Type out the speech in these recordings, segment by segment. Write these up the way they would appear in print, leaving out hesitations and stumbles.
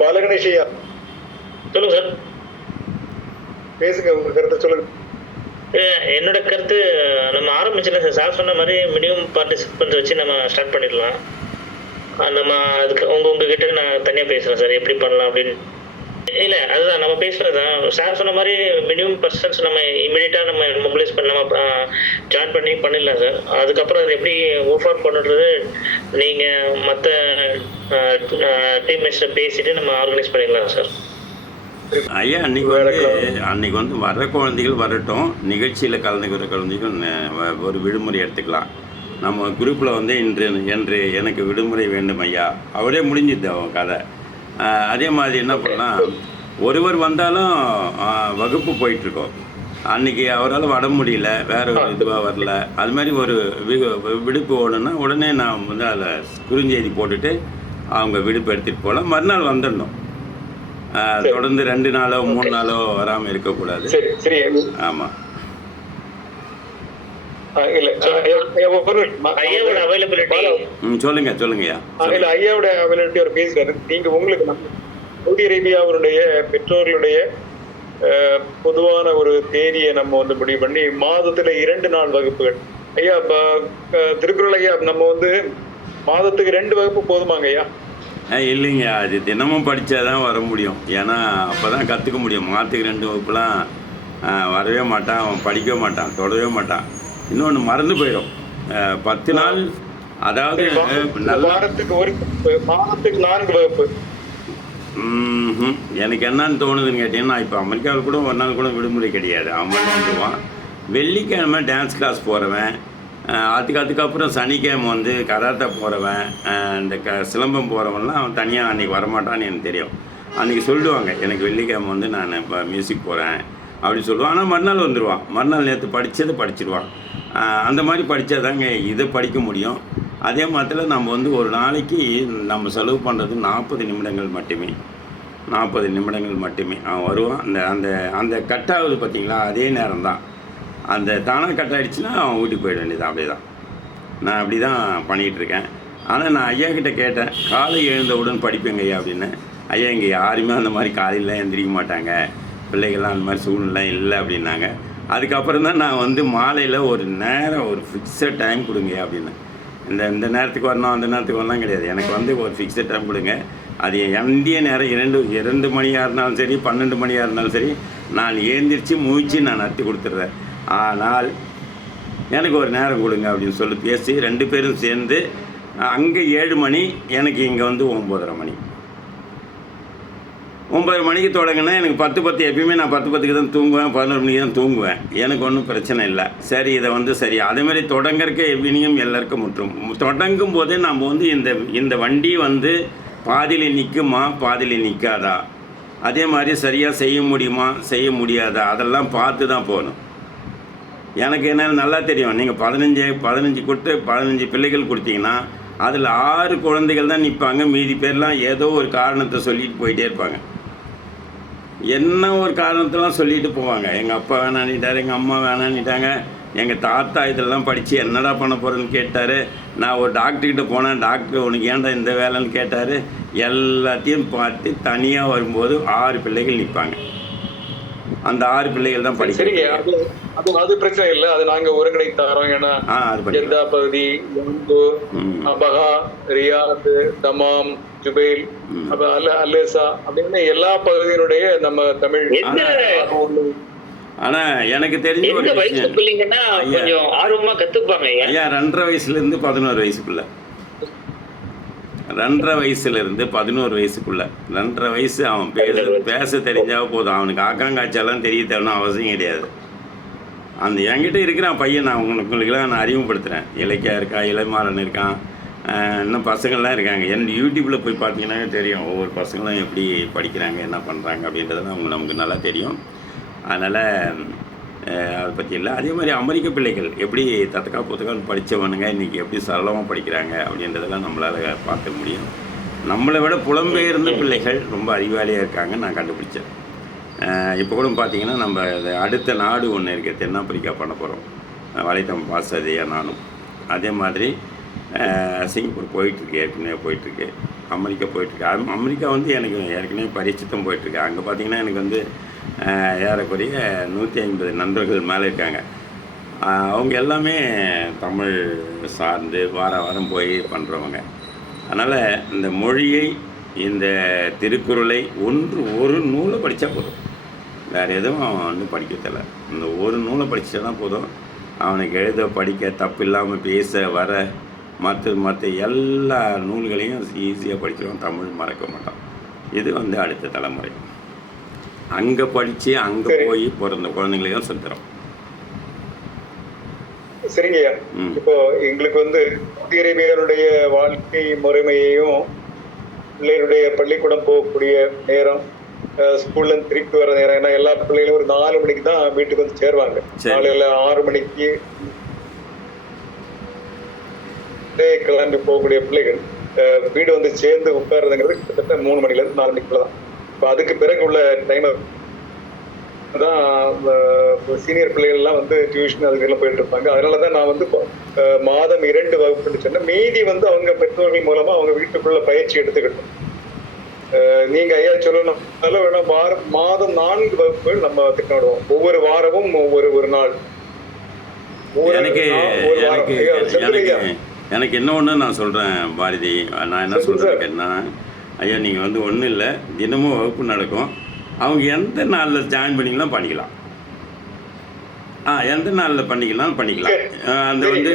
பாலகணேஷ் ஐயா, சொல்லுங்க சார். பேசுங்க, உங்க கருத்தை சொல்லுங்க. என்னோட கருத்து, நம்ம ஆரம்பிச்சிடலாம் சார். சார் சொன்ன மாதிரி மினிமம் பார்ட்டிசிபென்ட்ஸ் வச்சு நம்ம ஸ்டார்ட் பண்ணிடலாம். நம்ம அதுக்கு உங்ககிட்ட நான் தனியாக பேசுகிறேன் சார், எப்படி பண்ணலாம் அப்படின்னு. இல்லை, அதுதான் நம்ம பேசுகிறது தான். சார் சொன்ன மாதிரி மினிமம் பர்சன்ஸ் நம்ம இமீடியட்டாக நம்ம மொபிலைஸ் பண்ணி நம்ம ஜாயின் பண்ணி பண்ணிடலாம் சார். அதுக்கப்புறம் அது எப்படி மூவ் ஆன் பண்ணுறது, நீங்கள் மற்ற டீம்மேட்ஸை பேசிட்டு நம்ம ஆர்கனைஸ் பண்ணிடலாம் சார். ஐயா, அன்னைக்கு வந்து வர்ற குழந்தைகள் வரட்டும், நிகழ்ச்சியில் கலந்துக்கிற குழந்தைகள் ஒரு விடுமுறை எடுத்துக்கலாம். நம்ம குரூப்பில் வந்து என்று எனக்கு விடுமுறை வேண்டும் ஐயா, அவரே முடிஞ்சுது அவன் கதை. அதே மாதிரி என்ன பண்ணலாம், ஒருவர் வந்தாலும் வகுப்பு போயிட்டுருக்கோம். அன்றைக்கி அவரால் வர முடியல, வேறு ஒரு இதுவாக வரல, அது மாதிரி ஒரு விடுப்பு ஓடுனா உடனே நான் வந்து அதில் குறுஞ்செய்தி போட்டுட்டு அவங்க விடுப்பு எடுத்துகிட்டு போகலாம். மறுநாள் வந்துடணும். தொடர்ந்து 2 நாளோ 3 நாளோ வராமல் இருக்கக்கூடாது. சரி. ஆமாம். சொல்லுங்கய்யா. ஐயாவோட அவைலபிலிட்டி அவர் பேசுறாரு. நீங்க உங்களுக்கு சவுதி அரேபியாவுடைய பெற்றோர்களுடைய பொதுவான ஒரு தேதியை நம்ம வந்து முடிவு பண்ணி மாதத்துல 2 நாள் வகுப்புகள். ஐயா, திருக்குறள் ஐயா, நம்ம வந்து மாதத்துக்கு 2 வகுப்பு போதுமாங்க ஐயா? இல்லைங்க, அது தினமும் படித்தா தான் வர முடியும். ஏன்னா அப்போ தான் கற்றுக்க முடியும். மாதத்துக்கு 2 வகுப்புலாம் வரவே மாட்டான், அவன் படிக்கவே மாட்டான், தொடவே மாட்டான். இன்னொன்று மறந்து போயிடும். 10 நாள், அதாவது மாதத்துக்கு 4 வகுப்பு. எனக்கு என்னன்னு தோணுதுன்னு கேட்டீங்கன்னா, இப்போ அமெரிக்காவில் கூட ஒரு நாள் கூட விடுமுறை கிடையாது. அவன் வந்துடுவான். வெள்ளிக்கிழமை டான்ஸ் கிளாஸ் போகிறவன், அதுக்கப்புறம் சனிக்கிழமை வந்து கராத்தே போகிறவன், இந்த சிலம்பம் போகிறவன்லாம் அவன் தனியாக அன்றைக்கி வரமாட்டான்னு எனக்கு தெரியும். அன்றைக்கி சொல்லிடுவாங்க, எனக்கு வெள்ளிக்கிழமை வந்து நான் இப்போ மியூசிக் போகிறேன் அப்படின்னு சொல்லுவான். ஆனால் மறுநாள் வந்துடுவான். மறுநாள் நேற்று படித்ததை படிச்சிடுவான். அந்த மாதிரி படித்தா தாங்க இதை படிக்க முடியும். அதே மாதிரி நம்ம வந்து ஒரு நாளைக்கு நம்ம செலவு பண்ணுறது 40 நிமிடங்கள் மட்டுமே. 40 நிமிடங்கள் மட்டுமே அவன் வருவான். அந்த அந்த கட்டாகுது பார்த்தீங்களா, அதே நேரம் தான். அந்த தானாக கட் ஆகிடுச்சுன்னா அவன் வீட்டுக்கு போயிட வேண்டியதான். அப்படியே தான் நான் அப்படி தான் பண்ணிகிட்ருக்கேன். ஆனால் நான் ஐயா கிட்டே கேட்டேன், காலை எழுந்தவுடன் படிப்பேங்க ஐயா அப்படின்னு. ஐயா, இங்கே யாருமே அந்த மாதிரி காலையில் எழுந்திரிக்க மாட்டாங்க, பிள்ளைகள்லாம் அந்த மாதிரி சூழ்நிலை இல்லை அப்படின்னாங்க. அதுக்கப்புறம் தான் நான் வந்து மாலையில் ஒரு நேரம், ஒரு ஃபிக்ஸட் டைம் கொடுங்க அப்படின்னு. இந்த நேரத்துக்கு வரணும், அந்த நேரத்துக்கு வரலாம் கிடையாது. எனக்கு வந்து ஒரு ஃபிக்ஸட் டைம் கொடுங்க. அது இந்திய நேரம் 2 மணியாக இருந்தாலும் சரி, 12 மணியாக இருந்தாலும் சரி, நான் ஏந்திரிச்சு மூச்சு நான் நடத்தி கொடுத்துட்றேன். ஆனால் எனக்கு ஒரு நேரம் கொடுங்க அப்படின்னு சொல்லி பேசி 2 பேரும் சேர்ந்து, அங்கே 7 மணி, எனக்கு இங்கே வந்து 9:30 மணி. 9 மணிக்கு தொடங்கினா எனக்கு 10:10 எப்பயுமே நான் 10:10க்கு தான் தூங்குவேன், 11 மணிக்கு தான் தூங்குவேன். எனக்கு ஒன்றும் பிரச்சனை இல்லை. சரி, இதை வந்து சரி. அதேமாதிரி தொடங்கறக்க எவ்வினியும் எல்லாருக்கும் முற்றும். தொடங்கும் போதே நம்ம வந்து இந்த வண்டி வந்து பாதியில் நிற்குமா, பாதியில் நிற்காதா, அதே மாதிரி சரியாக செய்ய முடியுமா, செய்ய முடியாதா, அதெல்லாம் பார்த்து தான் போகணும். எனக்கு என்ன நல்லா தெரியும். நீங்கள் 15 பிள்ளைகள் கொடுத்தீங்கன்னா அதில் 6 குழந்தைகள் தான் நிற்பாங்க. மீதி பேர்லாம் ஏதோ ஒரு காரணத்தை சொல்லிட்டு போயிட்டே இருப்பாங்க. என்ன ஒரு காரணத்தெல்லாம் சொல்லிட்டு போவாங்க. எங்கள் அப்பா வேணான்னிட்டார், எங்கள் அம்மா வேணான்னிட்டாங்க, எங்கள் தாத்தா இதெல்லாம் படித்து என்னடா பண்ண போகிறேன்னு கேட்டார். நான் ஒரு டாக்டர்கிட்ட போனேன், டாக்டர் உனக்கு ஏன்டா இந்த வேலைன்னு கேட்டார். எல்லாத்தையும் பார்த்து தனியாக வரும்போது 6 பிள்ளைகள் நிற்பாங்க. அந்த 6 பிள்ளைகள் தான் படிக்கிறீங்க. அது பிரச்சனை இல்லை, அது நாங்க ஒருங்கிணைத்தாரோம். ஏன்னா ஜெத்தா பகுதி, அபஹா, ரியாத், தமாம், ஜுபைல், அல்லேசா அப்படின்னு எல்லா பகுதியினுடைய நம்ம தமிழ். ஆனா எனக்கு தெரிஞ்ச ஒரு கொஞ்சம் ஆர்வமா கத்துப்பாங்க ஐயா. 2.5 வயசுலேருந்து 11 வயசுக்குள்ள, 2.5 வயசுலேருந்து 11 வயசுக்குள்ள, 2.5 வயசு அவன் பேச தெரிஞ்சால் போதும். அவனுக்கு ஆக்காங்காய்ச்சாலாம் தெரிய தேவைன்னு அவசியம் கிடையாது. அந்த என்கிட்ட இருக்கிறான் பையன், நான் உங்களுக்கெல்லாம் நான் அறிமுகப்படுத்துகிறேன். இலக்கியா இருக்கா, இளமாறன் இருக்கான், இன்னும் பசங்கள்லாம் இருக்காங்க. என் யூடியூப்பில் போய் பார்த்தீங்கன்னா தெரியும் ஒவ்வொரு பசங்களும் எப்படி படிக்கிறாங்க, என்ன பண்ணுறாங்க அப்படின்றதெல்லாம் நமக்கு நல்லா தெரியும். அதனால் அதை பற்றி இல்லை. அதே மாதிரி அமெரிக்க பிள்ளைகள் எப்படி தத்தக்கா புத்தகம் படித்தவனுங்க இன்றைக்கி எப்படி சரளமாக படிக்கிறாங்க அப்படின்றதெல்லாம் நம்மளால் பார்க்க முடியும். நம்மளை விட புலம்பெயர்ந்த பிள்ளைகள் ரொம்ப அறிவாளியாக இருக்காங்க, நான் கண்டுபிடிச்சேன். இப்போ கூட பார்த்திங்கன்னா நம்ம அடுத்த நாடு ஒன்று இருக்குது, தென்னாப்பிரிக்கா பண்ண போகிறோம். வலைத்தம் பாசதையாக நானும். அதே மாதிரி சிங்கப்பூர் போயிட்டுருக்கு, ஏற்கனவே போயிட்டுருக்கு. அமெரிக்கா போயிட்டுருக்கு. அமெரிக்கா வந்து எனக்கு ஏற்கனவே பரிச்சித்தம் போயிட்டுருக்கு. அங்கே பார்த்தீங்கன்னா எனக்கு வந்து ஏறக்குறைய 150 நண்பர்கள் மேலே இருக்காங்க. அவங்க எல்லாமே தமிழ் சார்ந்து வாரம் போய் பண்ணுறவங்க. அதனால் இந்த மொழியை, இந்த திருக்குறளை ஒரு நூலை படித்தா போதும், வேறு எதுவும் அவன் வந்து படிக்க தேவை. இந்த ஒரு நூலை படித்தா தான் போதும். அவனுக்கு எழுத படிக்க தப்பு இல்லாமல் பேச வர மற்ற எல்லா நூல்களையும் ஈஸியாக படிச்சிடுவான். தமிழ் மறக்க மாட்டான். இது வந்து அடுத்த தலைமுறை. அங்கே படித்து அங்கே போய் பிறந்த குழந்தைங்களுக்கு தான் சொல்லித்தரோம். சரிங்கய்யா. இப்போ எங்களுக்கு வந்து சவுதி அரேபியாவுடைய வாழ்க்கை முறைமையையும் பிள்ளைகளுடைய பள்ளிக்கூடம் போகக்கூடிய நேரம், ஸ்கூல்ல இருந்து திருப்பி வர நேரம், ஏன்னா எல்லா பிள்ளைகளும் ஒரு 4 மணிக்கு தான் வீட்டுக்கு வந்து சேருவாங்க. காலையில 6 மணிக்கு கிளம்பி போகக்கூடிய பிள்ளைகள் வீடு வந்து சேர்ந்து உட்கார்றதுங்கிறது கிட்டத்தட்ட 3 மணில இருந்து 4 மணிக்குள்ள தான். இப்போ அதுக்கு பிறகு உள்ள டைம் தான் சீனியர் பிள்ளைகள் எல்லாம் வந்து டியூஷன் அதுக்கெல்லாம் போயிட்டு இருப்பாங்க. அதனாலதான் நான் வந்து மாதம் 2 வகுப்புன்னு சொன்னேன். மீதி வந்து அவங்க பெற்றோர்கள் மூலமா அவங்க வீட்டுக்குள்ள பயிற்சி எடுத்துக்கிட்டோம். நீங்க ஐயா சொல்லணும் வேணா மாதம் 4 வகுப்புகள் நம்ம திட்டமிடுவோம். ஒவ்வொரு வாரமும் ஒரு நாள். எனக்கு என்ன ஒன்று நான் சொல்கிறேன் பாரதி. நான் என்ன சொல்கிறேன் என்ன ஐயா, நீங்கள் வந்து ஒன்றும் இல்லை, தினமும் வகுப்பு நடக்கும். அவங்க எந்த நாளில் ஜாயின் பண்ணிக்கலாம். எந்த நாளில் பண்ணிக்கலாம். அந்த வந்து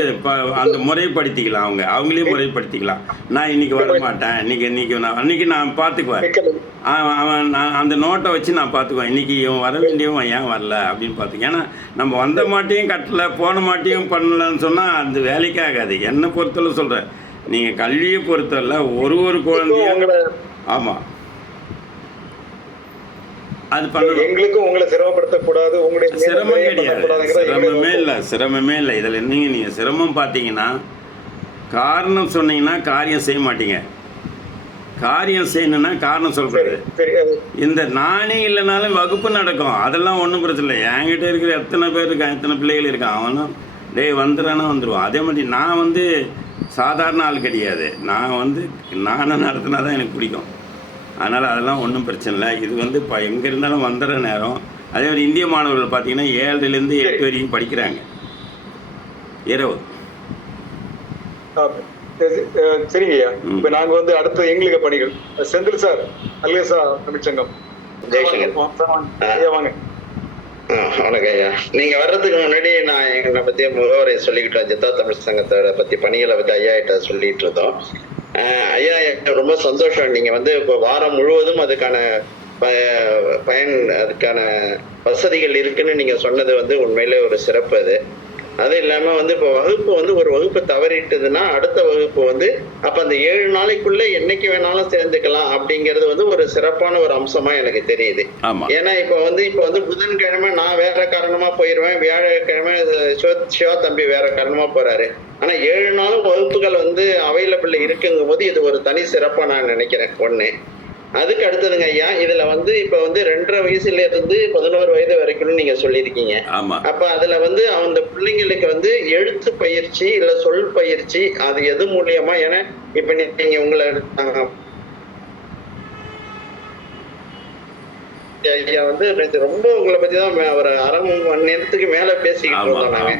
அந்த முறைப்படுத்திக்கலாம். அவங்களே முறைப்படுத்திக்கலாம். நான் இன்றைக்கி வர மாட்டேன், அன்றைக்கி நான் பார்த்துக்குவேன். நான் அந்த நோட்டை வச்சு நான் பார்த்துக்குவேன். இன்றைக்கி இவன் வர வேண்டியவன் ஏன் வரல அப்படின்னு பார்த்துக்க. ஏன்னா நம்ம வந்த மாட்டையும் கட்டலை, போன மாட்டையும் பண்ணலன்னு சொன்னால் அந்த வேலைக்கே ஆகாது. என்னை பொறுத்தவரை சொல்கிறேன், நீங்கள் கல்வியை பொறுத்தவரை ஒரு குழந்தையும் ஆமாம் அது பண்ணணும். எங்களுக்கும் உங்களை சிரமப்படுத்தக்கூடாது. உங்களுடைய சிரமமே இல்லை. இதில் என்னங்க, நீங்கள் சிரமம் பார்த்தீங்கன்னா காரணம் சொன்னீங்கன்னா காரியம் செய்ய மாட்டீங்க. காரியம் செய்யணும்னா காரணம் சொல்கிறது. இந்த நானே இல்லைனாலும் வகுப்பு நடக்கும், அதெல்லாம் ஒன்றும் பிரச்சனை இல்லை. என்கிட்ட இருக்கிற எத்தனை பேர் இருக்கான், எத்தனை பிள்ளைகள் இருக்கான், அவனும் வந்துடுறானா வந்துடுவான். அதே மாதிரி நான் வந்து சாதாரண ஆள் கிடையாது. நான் வந்து நானே நடத்தினா தான் எனக்கு பிடிக்கும். அதனால் அதெல்லாம் ஒன்றும் பிரச்சனை இல்லை. இது வந்து இப்போ எங்கே இருந்தாலும் வந்துடுற நேரம். அதே மாதிரி இந்திய மாணவர்கள் பார்த்தீங்கன்னா 7லேருந்து 8 வரைக்கும் படிக்கிறாங்க இரவு. சரிங்கய்யா. இப்போ நாங்கள் வந்து அடுத்த எங்களுக்கு பணிகள் செந்தில் சார், அல்லேசா தமிழ்ச்சங்கம். வாங்க. வணக்கம் ஐயா. நீங்க வர்றதுக்கு முன்னாடி நான் எங்களை பத்தி முகவரை சொல்லிக்கிட்டோம். ஜித்தா தமிழ் சங்கத்தோட பத்தி பணிகளை பத்தி ஐயா கிட்ட சொல்லிட்டு இருந்தோம். ஐயா, ரொம்ப சந்தோஷம். நீங்க வந்து இப்போ வாரம் முழுவதும் அதுக்கான பயன், அதுக்கான வசதிகள் இருக்குன்னு நீங்க சொன்னது வந்து உண்மையிலே ஒரு சிறப்பு. அது இல்லாம வந்து இப்போ வகுப்பு வந்து ஒரு வகுப்பு தவறிட்டுதுன்னா அடுத்த வகுப்பு வந்து அப்ப அந்த 7 நாளைக்குள்ள என்னைக்கு வேணாலும் சேர்ந்துக்கலாம் அப்படிங்கிறது வந்து ஒரு சிறப்பான ஒரு அம்சமா எனக்கு தெரியுது. ஏன்னா இப்ப வந்து புதன்கிழமை நான் வேற காரணமா போயிருவேன், வியாழக்கிழமை சிவா தம்பி வேற காரணமா போறாரு. ஆனா 7 நாளும் வகுப்புகள் வந்து அவைலபிள் இருக்குங்கும் போது இது ஒரு தனி சிறப்பா நான் நினைக்கிறேன். ஒண்ணு. அதுக்கு அடுத்ததுங்க ஐயா, இதுல வந்து இப்ப வந்து 2.5 வயசுல இருந்து 11 வயது வரைக்கும் நீங்க சொல்லியிருக்கீங்க. அப்ப அதுல வந்து அந்த பிள்ளைங்களுக்கு வந்து எழுத்து பயிற்சி இல்ல சொல் பயிற்சி அது எது மூலியமா? ஏன்னா இப்ப நீங்க உங்களை ஐயா வந்து ரொம்ப உங்களை பத்தி தான் ஒரு 1/2 மணி நேரத்துக்கு மேல பேசிக்கிட்டு இருந்தோம் நாங்க.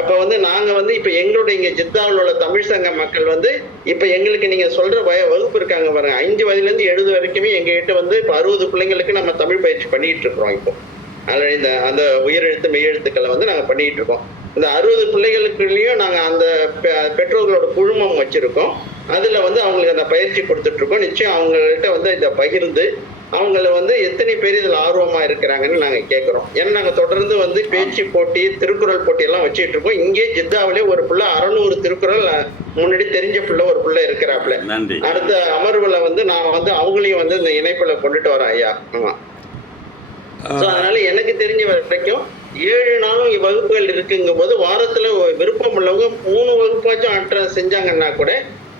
அப்ப வந்து நாங்க வந்து இப்ப எங்களுடைய இங்க ஜித்தாவில் உள்ள தமிழ் சங்க மக்கள் வந்து இப்ப எங்களுக்கு நீங்க சொல்ற வகுப்பு இருக்காங்க பாருங்க, 5 வயதுல இருந்து 70 வரைக்குமே எங்க கிட்ட வந்து இப்ப 60 பிள்ளைங்களுக்கு நம்ம தமிழ் பயிற்சி பண்ணிட்டு இருக்கிறோம். இப்போ அதில் இந்த அந்த உயிரெழுத்து மெய்யெழுத்துக்களை வந்து நாங்க பண்ணிட்டு இருக்கோம். இந்த 60 பிள்ளைகளுக்குள்ளேயும் நாங்க அந்த பெற்றோர்களோட குழுமம் வச்சிருக்கோம். அதுல வந்து அவங்களுக்கு அந்த பயிற்சி கொடுத்துட்டு இருக்கோம். நிச்சயம் அவங்கள்ட்ட வந்து இதை பகிர்ந்து அவங்கள வந்து எத்தனை பேர் இதுல ஆர்வமா இருக்கிறாங்கன்னு நாங்க கேட்கிறோம். ஏன்னா நாங்க தொடர்ந்து வந்து பேச்சு போட்டி, திருக்குறள் போட்டி எல்லாம் வச்சுட்டு இருக்கோம். இங்கே ஜித்தாவிலே ஒரு பிள்ளை 600 திருக்குறள் முன்னாடி தெரிஞ்ச பிள்ளை ஒரு பிள்ளை இருக்கிறாப்புல. அடுத்த அமர்வுல வந்து நான் வந்து அவங்களையும் வந்து இந்த இணைப்புல கொண்டுட்டு வரேன் ஐயா. ஆமா. அதனால எனக்கு தெரிஞ்ச வரைக்கும் 7 நாளும் வகுப்புகள் இருக்குங்கும் போது வாரத்துல விருப்பம் உள்ளவங்க 3 வகுப்பாச்சும் செஞ்சாங்கன்னா கூட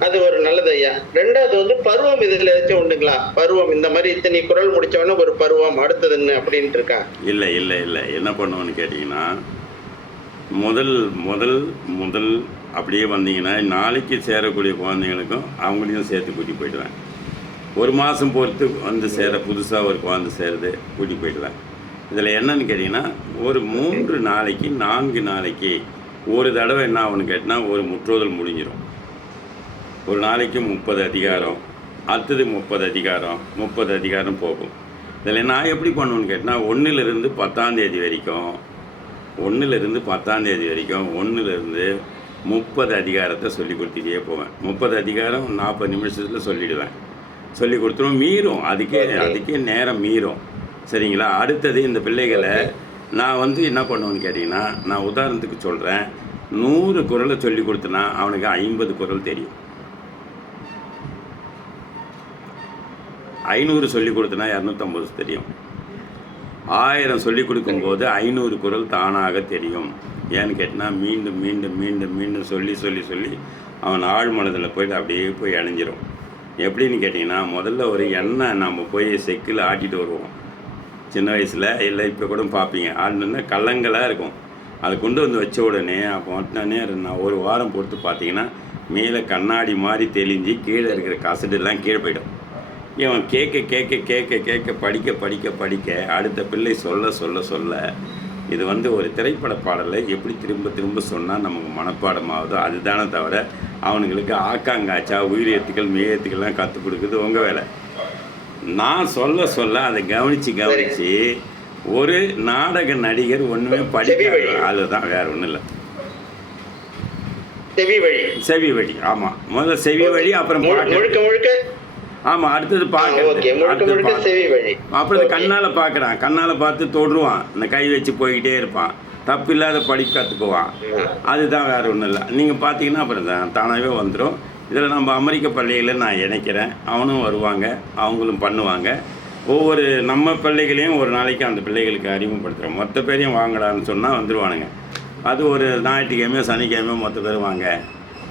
அது ஒரு நல்லது ஐயா. 2வது வந்து பருவம் இதுல ஏதாச்சும் உண்டுங்களா? பருவம் இந்த மாதிரி இத்தனை குறள் முடிச்சவன ஒரு பருவம் அடுத்ததுன்னு அப்படின்ட்டு இருக்கா? இல்லை என்ன பண்ணுவோன்னு கேட்டீங்கன்னா, முதல் அப்படியே வந்தீங்கன்னா நாளைக்கு சேரக்கூடிய குழந்தைங்களுக்கும் அவங்களையும் சேர்த்து கூட்டி போயிடுவேன். ஒரு மாதம் பொறுத்து வந்து சேர புதுசாக ஒரு குழந்தை சேருது கூட்டி போயிடுவேன். இதில் என்னன்னு கேட்டிங்கன்னா, ஒரு 3 நாளைக்கு 4 நாளைக்கு ஒரு தடவை என்ன ஆகுன்னு கேட்டால் ஒரு முற்றோதல் முடிஞ்சிடும். ஒரு நாளைக்கு 30 அதிகாரம், அடுத்தது 30 அதிகாரம் 30 அதிகாரம் போகும். இதில் நான் எப்படி பண்ணுவேன்னு கேட்டால் 1லிருந்து 10ஆம் தேதி வரைக்கும் 1லிருந்து 10ஆம் தேதி வரைக்கும் 1லிருந்து 30 அதிகாரத்தை சொல்லி கொடுத்துட்டே போவேன். 30 அதிகாரம் 40 நிமிஷத்தில் சொல்லிவிடுவேன். சொல்லி கொடுத்துருவோம். மீறும், அதுக்கே நேரம் மீறும். சரிங்களா? அடுத்தது இந்த பிள்ளைகளை நான் வந்து என்ன பண்ணுவேன்னு கேட்டிங்கன்னா, நான் உதாரணத்துக்கு சொல்கிறேன், 100 குறளை சொல்லி கொடுத்தேன்னா அவனுக்கு 50 குறள் தெரியும். 500 சொல்லி கொடுத்தனா 250 தெரியும். 1000 சொல்லி கொடுக்கும்போது 500 குறள் தானாக தெரியும். ஏன்னு கேட்டால் மீண்டும் மீண்டும் மீண்டும் மீண்டும் சொல்லி சொல்லி சொல்லி அவன் ஆழ் மனதில் போய்ட்டு அப்படியே போய் அணைஞ்சிரும். எப்படின்னு கேட்டிங்கன்னா, முதல்ல ஒரு எண்ணெய் நம்ம போய் செக்கில் ஆட்டிட்டு வருவோம் சின்ன வயசில். இல்லை இப்போ கூட பார்ப்பீங்க, ஆடினா கல்லங்களாக இருக்கும். அதை கொண்டு வந்து வச்ச உடனே அப்போ ஒட்டினே நான் ஒரு வாரம் பொறுத்து பார்த்தீங்கன்னா மேலே கண்ணாடி மாதிரி தெளிஞ்சு கீழே இருக்கிற கசடெல்லாம் கீழே போய்டும். இவன் கேட்க கேட்க கேட்க கேட்க படிக்க படிக்க படிக்க அடுத்த பிள்ளை சொல்ல சொல்ல சொல்ல இது வந்து ஒரு திரைப்பட பாடலை எப்படி திரும்ப திரும்ப சொன்னால் நமக்கு மனப்பாடமாகுதோ அதுதானே தவிர அவனுங்களுக்கு ஆக்காங்காச்சா உயிரியத்துக்கள் மெய்யத்துக்கள்லாம் கற்றுக் கொடுக்குது உங்கள் வேலை. நான் சொல்ல சொல்ல அதை கவனித்து ஒரு நாடக நடிகர் ஒன்றுமே படிக்க அதுதான், வேற ஒன்றும் இல்லை. செவி வழி. ஆமாம், முதல்ல செவி வழி, அப்புறம் ஆமாம், அடுத்தது அப்புறம் கண்ணால் பார்க்குறான், கண்ணால் பார்த்து தொடுவான், இந்த கை வச்சு போய்கிட்டே இருப்பான், தப்பு இல்லாத படிக்க கற்றுக்குவான். அதுதான், வேறு ஒன்றும் இல்லை. நீங்கள் பார்த்தீங்கன்னா அப்புறம் தானாகவே வந்துடும். இதில் நம்ம அமெரிக்க பள்ளிகளில் நான் இணைக்கிறேன், அவனும் வருவாங்க, அவங்களும் பண்ணுவாங்க. ஒவ்வொரு நம்ம பிள்ளைகளையும் ஒரு நாளைக்கு அந்த பிள்ளைகளுக்கு அறிமுகப்படுத்துகிறோம். மொத்த பேரையும் வாங்கலான்னு சொன்னால் வந்துடுவானுங்க. அது ஒரு ஞாயிற்றுக்கிழமை சனிக்கிழமை மொத்த பேரும் வாங்க,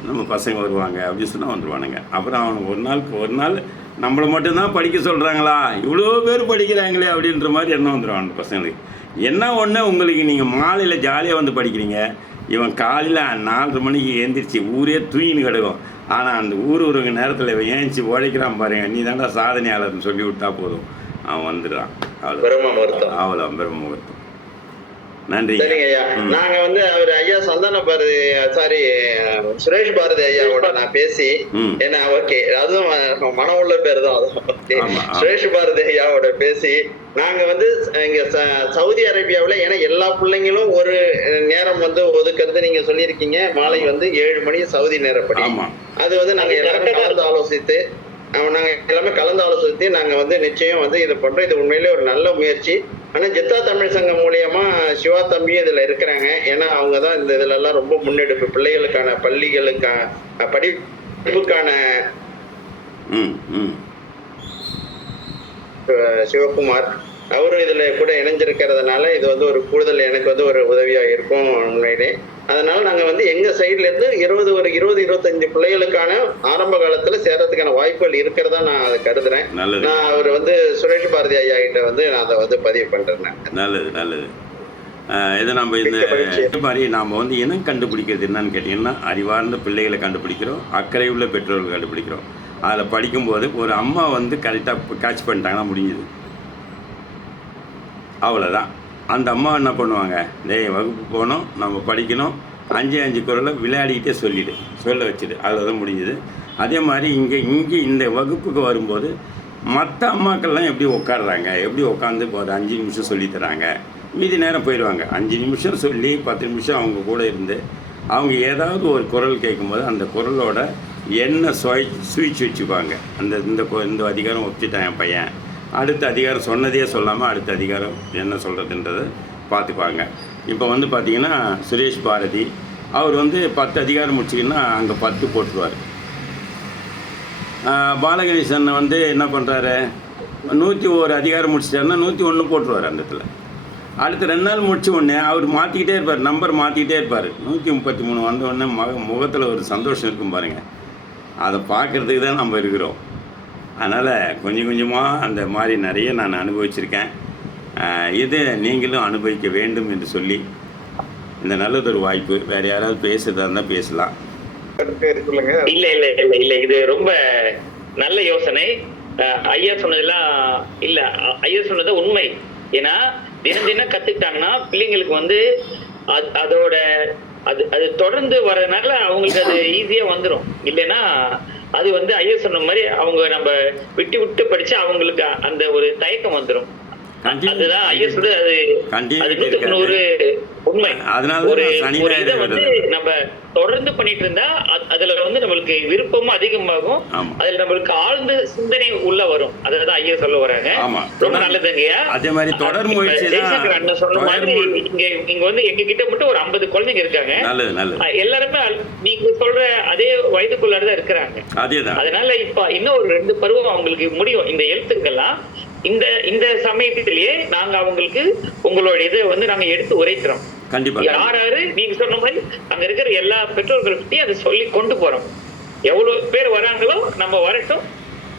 நம்ம பசங்க வருவாங்க அப்படின்னு சொன்னால் வந்துடுவானுங்க. அப்புறம் அவனுக்கு ஒரு நாள் நம்மளை மட்டும்தான் படிக்க சொல்கிறாங்களா, இவ்வளோ பேர் படிக்கிறாங்களே அப்படின்ற மாதிரி எண்ணம் வந்துடும் அந்த பசங்களுக்கு. என்ன ஒன்று, உங்களுக்கு நீங்கள் மாலையில் ஜாலியாக வந்து படிக்கிறீங்க, இவன் காலையில் 4:30 மணிக்கு எழுந்திரிச்சு ஊரே தூயின்னு கிடக்கும். ஆனால் அந்த ஊருக்கு நேரத்தில் இவன் ஏஞ்சி உழைக்கிறான் பாருங்க, நீ தாண்டா சாதனையாளர்னு சொல்லி விட்டா போதும், அவன் வந்துடுறான். அவ்வளோ பிரம்ம முகூர்த்தம். நன்றி. சரிங்க ஐயா. நாங்க வந்து அவர் ஐயா சந்தான பாரதி, சாரி சுரேஷ் பாரதி ஐயாவோட நான் பேசி, ஏன்னா ஓகே அதுவும் மனம் உள்ள பேர் தான், சுரேஷ் பாரதி ஐயாவோட பேசி நாங்க வந்து இங்க சவுதி அரேபியாவில், ஏன்னா எல்லா பிள்ளைங்களும் ஒரு நேரம் வந்து ஒதுக்குறது நீங்க சொல்லியிருக்கீங்க, மாலை வந்து 7 மணி சவுதி நேரப்படி. அது வந்து நாங்க எல்லாரும் கலந்து ஆலோசித்து நாங்க வந்து நிச்சயம் வந்து இது பண்றோம். இது உண்மையிலே ஒரு நல்ல முயற்சி. ஆனா ஜித்தா தமிழ் சங்கம் மூலியமா சிவா தம்பியும் இதுல இருக்கிறாங்க. ஏன்னா அவங்கதான் இந்த இதுல எல்லாம் ரொம்ப முன்னெடுப்பு, பிள்ளைகளுக்கான பள்ளிகளுக்கான படிப்புக்கான சிவகுமார் அவரும் இதுல கூட இணைஞ்சிருக்கிறதுனால இது வந்து ஒரு கூடுதல் எனக்கு வந்து ஒரு உதவியா இருக்கும் உண்மையிலே. அதனால நாங்க வந்து எங்க சைட்ல இருந்து 20-25 பிள்ளைகளுக்கான ஆரம்ப காலத்துல சேர்றதுக்கான வாய்ப்புகள் இருக்கிறதா நான் அதை கருதுறேன். நான் அவர் வந்து சுரேஷ் பாரதி ஐயா கிட்ட வந்து நான் அதை வந்து பதிவு பண்றேன். நல்லது. இதை நம்ம இந்த மாதிரி நாம் வந்து இனம் கண்டுபிடிக்கிறது என்னன்னு கேட்டிங்கன்னா, அறிவார்ந்த பிள்ளைகளை கண்டுபிடிக்கிறோம், அக்கறை உள்ள பெற்றோர்கள் கண்டுபிடிக்கிறோம். அதில் படிக்கும்போது ஒரு அம்மா வந்து கரெக்டாக கேட்ச் பண்ணிட்டாங்கன்னா முடிஞ்சுது, அவ்வளோதான். அந்த அம்மா என்ன பண்ணுவாங்க, வகுப்பு போகணும், நம்ம படிக்கணும், 5 குறளை விளையாடிக்கிட்டே சொல்ல வச்சுது, அதில் தான் முடிஞ்சுது. அதே மாதிரி இங்கே இந்த வகுப்புக்கு வரும்போது மற்ற அம்மாக்கள்லாம் எப்படி உட்காடுறாங்க, எப்படி உட்காந்து ஒரு 5 நிமிஷம் சொல்லித்தராங்க, மீதி நேரம் போயிடுவாங்க. 5 நிமிஷம் சொல்லி 10 நிமிஷம் அவங்க கூட இருந்து அவங்க ஏதாவது ஒரு குறள் கேட்கும்போது அந்த குறளோட என்ன சுவிட்ச் வச்சுப்பாங்க. இந்த அதிகாரம் ஒப்பிட்டான் என் பையன், அடுத்த அதிகாரம் சொன்னதே சொல்லாமல் அடுத்த அதிகாரம் என்ன சொல்கிறதுன்றதை பார்த்துப்பாங்க. இப்போ வந்து பார்த்திங்கன்னா சுரேஷ் பாரதி அவர் வந்து 10 அதிகாரம் முடிச்சிங்கன்னா அங்கே 10 போட்டுருவார். பாலகணேசன் வந்து என்ன பண்ணுறாரு, 101 அதிகாரம் முடிச்சிட்டாருன்னா 101 போட்டுருவார் அந்த இடத்துல. அடுத்த 2 நாள் முடிச்ச உடனே அவர் மாற்றிக்கிட்டே இருப்பார், நம்பர் மாற்றிக்கிட்டே இருப்பார். 133 வந்த உடனே முகத்தில் ஒரு சந்தோஷம் இருக்கும் பாருங்கள், அதை பார்க்குறதுக்கு தான் நம்ம இருக்கிறோம். அதனால் கொஞ்சம் கொஞ்சமாக அந்த மாதிரி நிறைய நான் அனுபவிச்சிருக்கேன். இது நீங்களும் அனுபவிக்க வேண்டும் என்று சொல்லி இந்த நல்லதொரு வாய்ப்பு. வேறு யாராவது பேசுறதா இருந்தால் பேசலாம். இல்லை இது ரொம்ப நல்ல யோசனை. ஐயா சொன்னதெல்லாம் இல்ல, ஐயா சொன்னது உண்மை. ஏன்னா தினம் தினம் கத்துக்கிட்டாங்கன்னா பிள்ளைங்களுக்கு வந்து அதோட அது தொடர்ந்து வர்றதுனால அவங்களுக்கு அது ஈஸியா வந்துடும். இல்லைன்னா அது வந்து ஐயா சொன்ன மாதிரி அவங்க நம்ம விட்டு விட்டு படிச்சு அவங்களுக்கு அந்த ஒரு தயக்கம் வந்துடும். அதுதான் ஐயா சொல்றது, அது 100% உண்மை. ஒரு இதை வந்து நம்ம தொடர்ந்து பண்ணிட்டு இருந்தா அதுல வந்து நம்மளுக்கு விருப்பமும் அதிகமாகும், அதுல நம்மளுக்கு ஆழ்ந்த சிந்தனை உள்ள வரும். அதுதான் ஐயா சொல்ல வராங்க. ரொம்ப நல்லதுங்கய்யா. அதே மாதிரி தொடர் முயற்சி அண்ணன் சொன்ன மாதிரி இங்க வந்து எங்க கிட்ட மட்டும் ஒரு 50 குழந்தைங்க இருக்காங்க. எல்லாருமே நீங்க சொல்ற அதே வயதுக்குள்ளாதான் இருக்கிறாங்க. அதனால இப்ப இன்னும் ஒரு 2 பருவம் அவங்களுக்கு முடியும். இந்த எழுத்துக்கெல்லாம் இந்த சமயத்திலேயே நாங்க அவங்களுக்கு உங்களோட இதை வந்து நாங்க எடுத்து உரைக்கிறோம். கண்டிப்பா யாராரு நீங்க சொன்ன மாதிரி அங்க இருக்கிற எல்லா பெற்றோர்கள்கிட்டயும் அதை சொல்லி கொண்டு போறோம். எவ்வளவு பேர் வராங்களோ நம்ம வரட்டும்,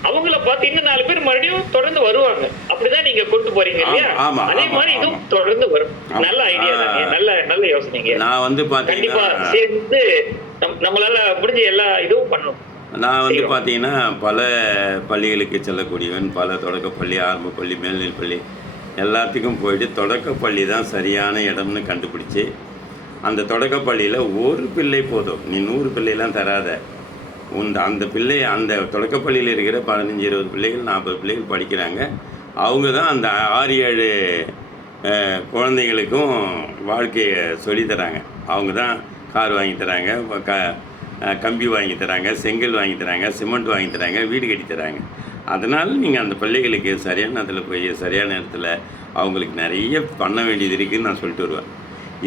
அவங்கள பார்த்து இன்னும் 4 பேர் மறுபடியும் தொடர்ந்து வருவாங்க. அப்படிதான் நீங்க கொண்டு போறீங்க இல்லையா? அதே மாதிரி இதுவும் தொடர்ந்து வரும். நல்ல ஐடியா தாங்க, நல்ல யோசனைங்க. நான் வந்து கண்டிப்பா சேர்ந்து நம்மளால முடிஞ்ச எல்லா இதுவும் பண்ணும். நான் வந்து பார்த்தீங்கன்னா பல பள்ளிகளுக்கு செல்லக்கூடியவன், பல தொடக்கப்பள்ளி, ஆரம்ப பள்ளி, மேல்நிலை பள்ளி எல்லாத்துக்கும் போயிட்டு தொடக்கப்பள்ளி தான் சரியான இடம்னு கண்டுபிடிச்சி அந்த தொடக்கப்பள்ளியில் ஒரு பிள்ளை போதும், நீ 100 பிள்ளைலாம் தராத, அந்த பிள்ளை அந்த தொடக்கப்பள்ளியில் இருக்கிற 15-20 பிள்ளைகள் 40 பிள்ளைகள் படிக்கிறாங்க. அவங்க தான் அந்த 6-7 குழந்தைங்களுக்கும் வாழ்க்கையை சொல்லித்தராங்க. அவங்க தான் கார் வாங்கி தராங்க, கம்பி வாங்கி தராங்க, செங்கல் வாங்கி தராங்க, சிமெண்ட் வாங்கி தராங்க, வீடு கட்டி தராங்க. அதனால் நீங்கள் அந்த பிள்ளைகளுக்கு சரியான இடத்துல போய் சரியான இடத்துல அவங்களுக்கு நிறைய பண்ண வேண்டியது இருக்குதுன்னு நான் சொல்லிட்டு வருவேன்.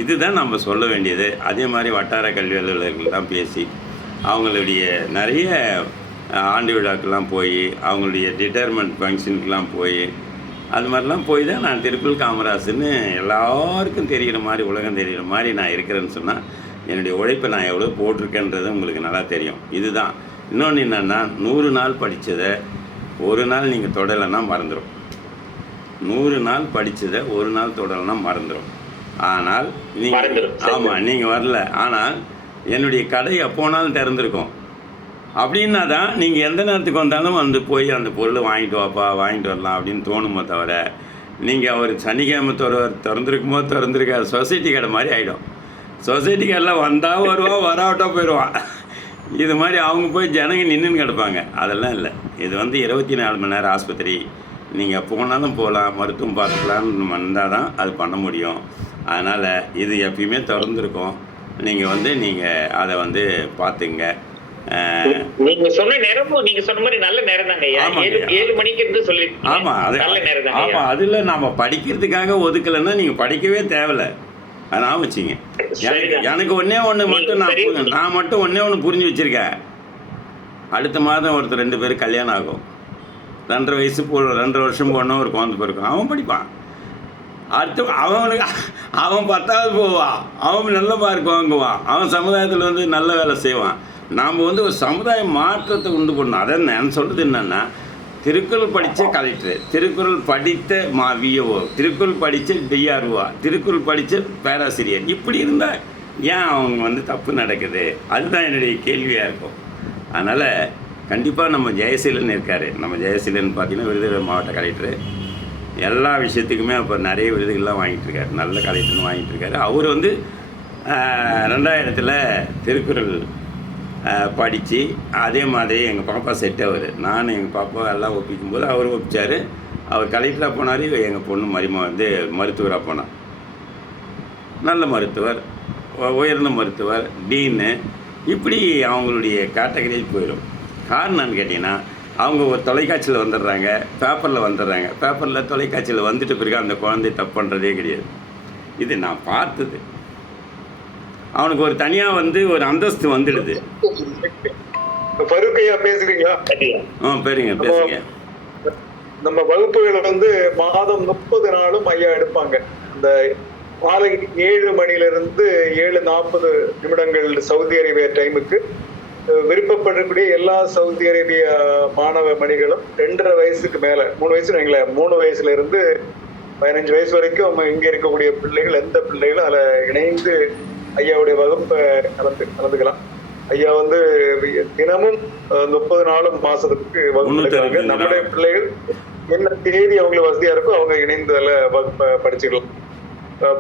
இதுதான் நம்ம சொல்ல வேண்டியது. அதே மாதிரி வட்டார கல்வி அலுவலர்கள்லாம் பேசி அவங்களுடைய நிறைய ஆண்டு விழாக்கெல்லாம் போய் அவங்களுடைய ரிட்டையர்மெண்ட் ஃபங்க்ஷனுக்கெலாம் போய் அது மாதிரிலாம் போய் தான் நான் திருக்குறள் காமராஜர்னு எல்லாருக்கும் தெரிகிற மாதிரி, உலகம் தெரிகிற மாதிரி நான் இருக்கிறேன்னு சொன்னால் என்னுடைய உழைப்பை நான் எவ்வளோ போட்டிருக்கேன்றது உங்களுக்கு நல்லா தெரியும். இதுதான். இன்னொன்று என்னென்னா 100 நாள் படித்ததை ஒரு நாள் நீங்கள் தொடலைன்னா மறந்துடும். 100 நாள் படித்ததை ஒரு நாள் தொடலைன்னா மறந்துடும். ஆனால் நீங்கள் ஆமாம் நீங்கள் வரல, ஆனால் என்னுடைய கடை எப்போனாலும் திறந்துருக்கும் அப்படின்னா தான் நீங்கள் எந்த நேரத்துக்கு வந்தாலும் வந்து போய் அந்த பொருளை வாங்கிட்டு வாப்பா, வாங்கிட்டு வரலாம் அப்படின்னு தோணுமோ தவிர நீங்கள் அவர் சனிக்கிழமை திறந்துருக்குமோ திறந்துருக்காது, சொசைட்டி கடை மாதிரி ஆகிடும். சொசைட்டி கடையில் வந்தால் வருவான், வராவிட்டா போயிடுவான். இது மாதிரி அவங்க போய் ஜனங்க நின்றுன்னு கிடப்பாங்க. அதெல்லாம் இல்லை. இது வந்து 24 மணி நேரம் ஆஸ்பத்திரி. நீங்கள் போனாலும் போகலாம், மருத்துவம் பார்த்துக்கலான்னு வந்தால் தான் அது பண்ண முடியும். அதனால் இது எப்பயுமே திறந்துருக்கும். நீங்கள் அதை வந்து பார்த்துங்க. நீங்க சொன்ன நேரமும் நீங்க சொன்ன மாதிரி நல்ல நேரம் தாங்க. 7 மணிக்கு இருந்து சொல்லி. ஆமாம், அது நல்ல நேரம் தான். ஆமாம், அதில் நம்ம படிக்கிறதுக்காக ஒதுக்கலைன்னா நீங்கள் படிக்கவே தேவையில்லை. அதனால் வச்சுங்க. எனக்கு ஒன்றே ஒன்று மட்டும் நான் மட்டும் ஒன்றே ஒன்று புரிஞ்சு வச்சுருக்கேன். அடுத்த மாதம் ஒருத்தர் 2 பேர் கல்யாணம் ஆகும். 2.5 வயசு 2 வருஷம் போனால் ஒரு குழந்தை பிறக்கும். அவன் படிப்பான். அடுத்து அவன் 10வது போவான், அவன் நல்ல மார்க் வாங்குவான், அவன் சமுதாயத்தில் வந்து நல்ல வேலை செய்வான். நாம் வந்து ஒரு சமுதாய மாற்றத்தை உண்டு பண்ணணும். அதை நான் சொல்கிறது என்னென்னா, திருக்குறள் படித்த கலெக்டர், திருக்குறள் படித்த விஓ, திருக்குறள் படித்த டிஆர்ஓ, திருக்குறள் படித்த பேராசிரியர், இப்படி இருந்தால் ஏன் அவங்க வந்து தப்பு நடக்குது? அதுதான் என்னுடைய கேள்வியாக இருக்கும். அதனால் கண்டிப்பாக நம்ம ஜெயசீலன் இருக்கார். நம்ம ஜெயசீலன் பார்த்திங்கன்னா விருதுநகர் மாவட்ட கலெக்டர். எல்லா விஷயத்துக்குமே இப்போ நிறைய விருதுகள்லாம் வாங்கிட்டுருக்காரு. நல்ல கலெக்டர்னு வாங்கிட்டுருக்காரு. அவர் வந்து 2000 திருக்குறள் படித்து அதே மாதிரி எங்கள் பாப்பா செட்டு அவர், நான் எங்கள் பாப்பா எல்லாம் ஒப்பிக்கும்போது அவர் ஒப்பிச்சார். அவர் கலெக்டராக போனார். எங்கள் பொண்ணு மருமக வந்து மருத்துவராக போனார். நல்ல மருத்துவர், உயர்ந்த மருத்துவர், டீனு, இப்படி அவங்களுடைய கேட்டகரியில் போயிடும். காரணம்னு கேட்டிங்கன்னா அவங்க ஒரு தொலைக்காட்சியில் வந்துடுறாங்க, பேப்பரில் வந்துடுறாங்க. பேப்பரில் தொலைக்காட்சியில் வந்துட்டு பிறகு அந்த குழந்தை தப்பு பண்ணுறதே கிடையாது. இது நான் பார்த்தது. அவனுக்கு ஒரு தனியாக வந்து ஒரு அந்தஸ்து வந்துடுது. பருக்கையா பேசுறீங்களா? பேசுங்க. நம்ம வகுப்புகளை வந்து மாதம் 30 நாளும் ஐயா எடுப்பாங்க. இந்த மாலை 7 மணிலிருந்து 7:40 சவுதி அரேபியா டைமுக்கு விருப்பப்படக்கூடிய எல்லா சவுதி அரேபிய மாணவ மணிகளும் 2.5 வயசுக்கு மேல, 3 வயசு வைங்களேன், 3 வயசுல இருந்து 15 வயசு வரைக்கும் இங்க இருக்கக்கூடிய பிள்ளைகள், எந்த பிள்ளைகளும் அதில் இணைந்து ஐயாவுடைய வகுப்பை கலந்துக்கலாம். ஐயா வந்து தினமும் 30 நாளும் மாசத்துக்கு வகுப்பு எடுக்கிறாங்க. நம்முடைய பிள்ளைகள் என்ன தேதி அவங்களுக்கு வசதியா இருக்கோ அவங்க இணைந்து அதில் வகுப்பை படிச்சுக்கலாம்.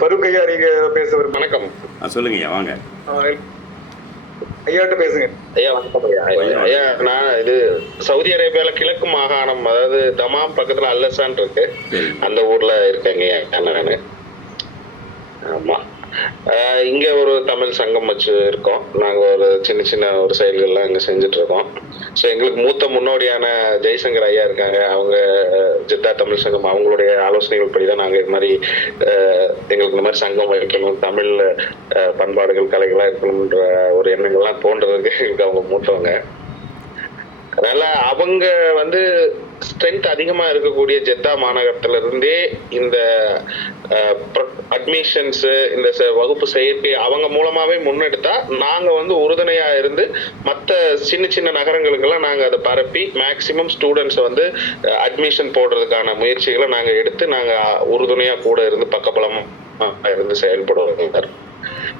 பருக் ஐயா, நீங்க பேச விரும்ப. வணக்கம். சொல்லுங்க ஐயா, வாங்க ஐயாட்ட பேசுங்க. ஐயா வணக்கம் ஐயா. ஐயா நான் இது சவுதி அரேபியால கிழக்கு மாகாணம், அதாவது தமாம் பக்கத்துல அல்லசான் இருக்கு, அந்த ஊர்ல இருக்கேங்க ஐயா நானு. ஆமா, இங்க ஒரு தமிழ் சங்கம் வச்சு இருக்கோம். நாங்க ஒரு சின்ன சின்ன ஒரு செயல்கள்லாம் இங்க செஞ்சுட்டு இருக்கோம். ஸோ எங்களுக்கு மூத்த முன்னோடியான ஜெய்சங்கர் ஐயா இருக்காங்க, அவங்க ஜித்தா தமிழ் சங்கம், அவங்களுடைய ஆலோசனைகள் படிதான் நாங்க இது மாதிரி எங்களுக்கு இந்த மாதிரி சங்கம் வைக்கணும், தமிழ் பண்பாடுகள் கலைகளாக இருக்கணும்ன்ற ஒரு எண்ணங்கள்லாம் தோன்றதுக்கு எங்களுக்கு அவங்க மூத்தவங்க. அதனால அவங்க வந்து ஸ்ட்ரென்த் அதிகமா இருக்கக்கூடிய ஜெத்தா மாநகரத்துல இருந்தே இந்த அட்மிஷன்ஸ், இந்த வகுப்பு சேர்க்கை அவங்க மூலமாவே முன்னெடுத்தா நாங்க வந்து உறுதுணையா இருந்து மற்ற சின்ன சின்ன நகரங்களுக்கெல்லாம் நாங்க அதை பரப்பி மேக்சிமம் ஸ்டூடெண்ட்ஸ் வந்து அட்மிஷன் போடுறதுக்கான முயற்சிகளை நாங்க எடுத்து நாங்க உறுதுணையா கூட இருந்து பக்கபலமா இருந்து செயல்படுவோம்.